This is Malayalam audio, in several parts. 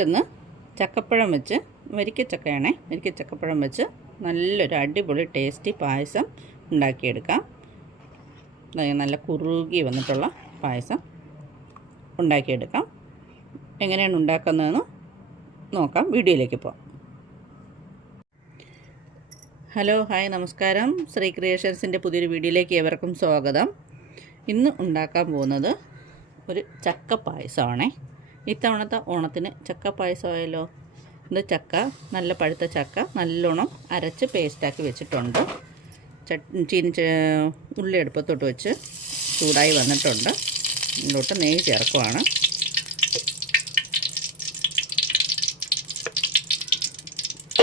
നമുക്കിന്ന് ചക്കപ്പഴം വെച്ച് വരിക്കച്ചക്കയാണേ വരിക്കച്ചക്കപ്പഴം വെച്ച് നല്ലൊരു അടിപൊളി ടേസ്റ്റി പായസം ഉണ്ടാക്കിയെടുക്കാം. നല്ല കുറുകി വന്നിട്ടുള്ള പായസം ഉണ്ടാക്കിയെടുക്കാം. എങ്ങനെയാണ് ഉണ്ടാക്കുന്നതെന്ന് നോക്കാം. വീഡിയോയിലേക്ക് പോകാം ഹലോ ഹായ് നമസ്കാരം. ശ്രീ ക്രിയേഷൻസിന്റെ പുതിയൊരു വീഡിയോയിലേക്ക് ഏവർക്കും സ്വാഗതം. ഇന്ന് ഉണ്ടാക്കാൻ പോകുന്നത് ഒരു ചക്ക പായസമാണേ. ഇത്തവണത്തെ ഓണത്തിന് ചക്ക പായസമായല്ലോ. ഇത് ചക്ക നല്ല പഴുത്ത ചക്ക നല്ലോണം അരച്ച് പേസ്റ്റാക്കി വെച്ചിട്ടുണ്ട്. ചട്ട് ചീനി ഉള്ളി അടുപ്പത്തോട്ട് വെച്ച് ചൂടായി വന്നിട്ടുണ്ട്. ഇങ്ങോട്ട് നെയ്യ് ചേർക്കുവാണ്.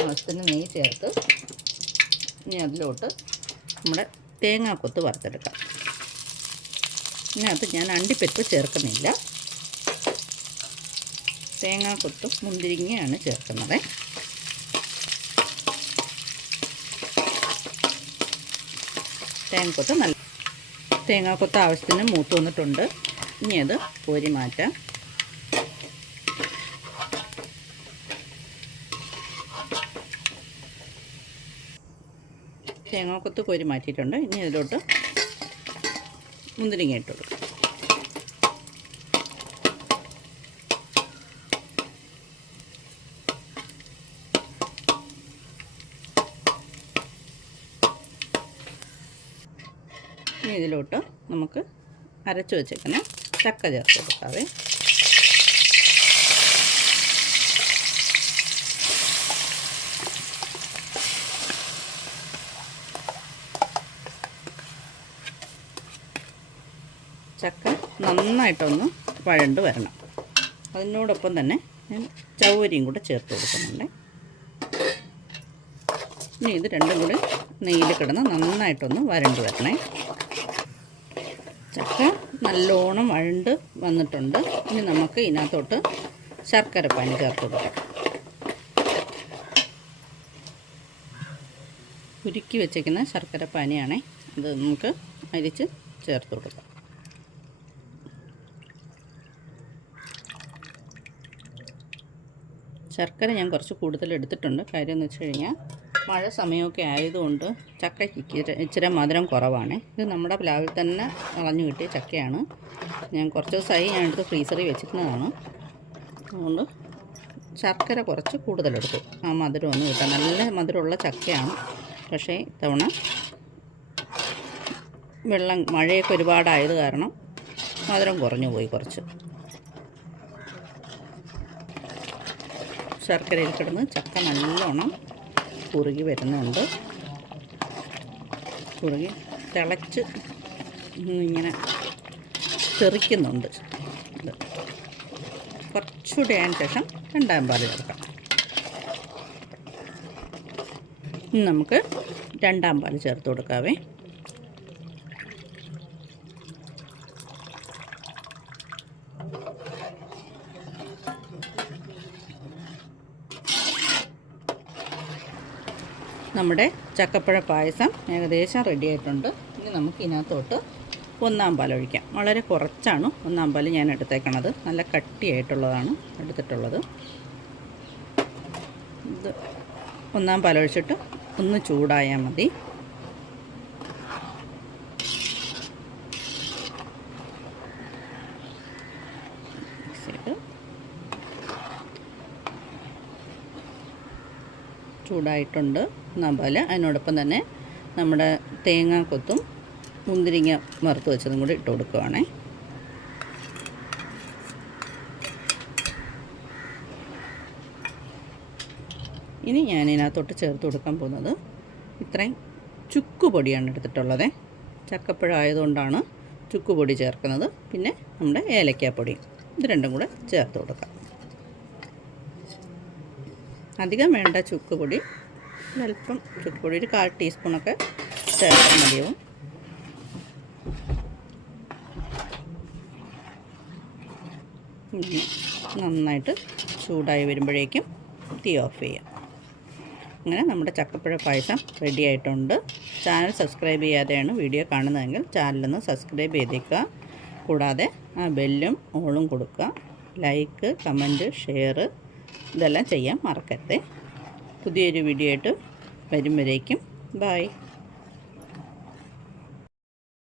ആവശ്യത്തിന് നെയ്യ് ചേർത്ത് ഇനി അതിലോട്ട് നമ്മുടെ തേങ്ങാക്കൊത്ത് വറുത്തെടുക്കാം. ഇതിനകത്ത് ഞാൻ അണ്ടിപ്പരിപ്പ് ചേർക്കുന്നില്ല. തേങ്ങാക്കൊത്തും മുന്തിരിങ്ങയാണ് ചേർക്കുന്നത്. തേങ്ങക്കൊത്ത് നല്ല തേങ്ങാക്കൊത്ത് ആവശ്യത്തിന് മൂത്ത് വന്നിട്ടുണ്ട്. ഇനി അത് കോരി മാറ്റാം. തേങ്ങാക്കൊത്ത് കോരി മാറ്റിയിട്ടുണ്ട്. ഇനി അതിലോട്ട് മുന്തിരിങ്ങ ഇട്ട് കൊടുക്കും. ഇതിലോട്ട് നമുക്ക് അരച്ച് വെച്ചേക്കുന്ന ചക്ക ചേർത്ത് കൊടുക്കാവേ. ചക്ക നന്നായിട്ടൊന്ന് വഴണ്ട് വരണം. അതിനോടൊപ്പം തന്നെ ഞാൻ ചവരിയും കൂടെ ചേർത്ത് കൊടുക്കുന്നുണ്ട്. ഇനി ഇത് രണ്ടും കൂടി നെയ്യിൽ കിടന്ന് നന്നായിട്ടൊന്ന് വരണ്ട് വരണേ. ചക്ക നല്ലോണം വഴണ്ട് വന്നിട്ടുണ്ട്. ഇനി നമുക്ക് ഇതിനകത്തോട്ട് ശർക്കര പാനി ചേർത്ത് കൊടുക്കാം. ഉരുക്കി വെച്ചേക്കുന്ന ശർക്കര പാനിയാണേ. അത് നമുക്ക് അരിച്ച് ചേർത്ത് കൊടുക്കാം. ശർക്കര ഞാൻ കുറച്ച് കൂടുതൽ എടുത്തിട്ടുണ്ട്. കാര്യം എന്ന് വെച്ച് കഴിഞ്ഞാൽ മഴ സമയമൊക്കെ ആയതുകൊണ്ട് ചക്കയ്ക്ക് ഇച്ചിരി ഇച്ചിരി മധുരം കുറവാണ്. ഇത് നമ്മുടെ പ്ലാവിൽ തന്നെ കളഞ്ഞു കിട്ടിയ ചക്കയാണ്. ഞാൻ കുറച്ച് ദിവസമായി ഞാൻ എടുത്ത് ഫ്രീസറിൽ വെച്ചിരുന്നതാണ്. അതുകൊണ്ട് ശർക്കര കുറച്ച് കൂടുതലെടുത്തു ആ മധുരം ഒന്ന് കിട്ടാൻ നല്ല മധുരമുള്ള ചക്കയാണ്. പക്ഷേ ഇത്തവണ വെള്ളം മഴയൊക്കെ ഒരുപാടായത് കാരണം മധുരം കുറഞ്ഞു പോയി കുറച്ച്. ശർക്കരയിൽ കിടന്ന് ചക്ക നല്ലോണം കുറുകി വരുന്നുണ്ട്. കുറുകി തിളച്ച് ഇങ്ങനെ തെറിക്കുന്നുണ്ട്. ഇത് കുറച്ചുകൂടെ അതിന് ശേഷം രണ്ടാം പാൽ ചേർക്കാം. നമുക്ക് രണ്ടാം പാൽ ചേർത്ത് കൊടുക്കാവേ. നമ്മുടെ ചക്കപ്പഴ പായസം ഏകദേശം റെഡി ആയിട്ടുണ്ട്. ഇനി നമുക്ക് ഇതിനകത്തോട്ട് ഒന്നാം പാൽ ഒഴിക്കാം. വളരെ കുറച്ചാണ് ഒന്നാം പാൽ ഞാൻ എടുത്തേക്കണത്. നല്ല കട്ടിയായിട്ടുള്ളതാണ് എടുത്തിട്ടുള്ളത്. ഇത് ഒന്നാം പാൽ ഒഴിച്ചിട്ട് ഒന്ന് ചൂടായാൽ മതി. ചൂടായിട്ടുണ്ട്. പോലെ അതിനോടൊപ്പം തന്നെ നമ്മുടെ തേങ്ങാക്കൊത്തും മുന്തിരിങ്ങ വറുത്ത് വെച്ചതും കൂടി ഇട്ട് കൊടുക്കുവാണേ. ഇനി ഞാൻ ഇതിനകത്തോട്ട് ചേർത്ത് കൊടുക്കാൻ പോകുന്നത് ഇത്രയും ചുക്ക് പൊടിയാണ് എടുത്തിട്ടുള്ളത്. ചക്കപ്പഴം ആയതുകൊണ്ടാണ് ചുക്ക് പൊടി ചേർക്കുന്നത്. പിന്നെ നമ്മുടെ ഏലക്കാപ്പൊടി. ഇത് രണ്ടും കൂടെ ചേർത്ത് കൊടുക്കാം. അധികം വേണ്ട ചുക്ക് പൊടി അല്പം ചുക്ക് പൊടി ഒരു കാൽ ടീസ്പൂണൊക്കെ ചേർത്താൽ മതിയാവും. നന്നായിട്ട് ചൂടായി വരുമ്പോഴേക്കും തീ ഓഫ് ചെയ്യാം. അങ്ങനെ നമ്മുടെ ചക്കപ്പഴ പായസം റെഡി ആയിട്ടുണ്ട്. ചാനൽ സബ്സ്ക്രൈബ് ചെയ്യാതെയാണ് വീഡിയോ കാണുന്നതെങ്കിൽ ചാനലൊന്ന് സബ്സ്ക്രൈബ് ചെയ്തേക്കുക. കൂടാതെ ആ ബെല്ലും ഓളും കൊടുക്കുക. ലൈക്ക് കമന്റ് ഷെയർ ഇതെല്ലാം ചെയ്യാൻ മറക്കരുത്. പുതിയൊരു വീഡിയോ ആയിട്ട് വരും വരേക്കും ബായ്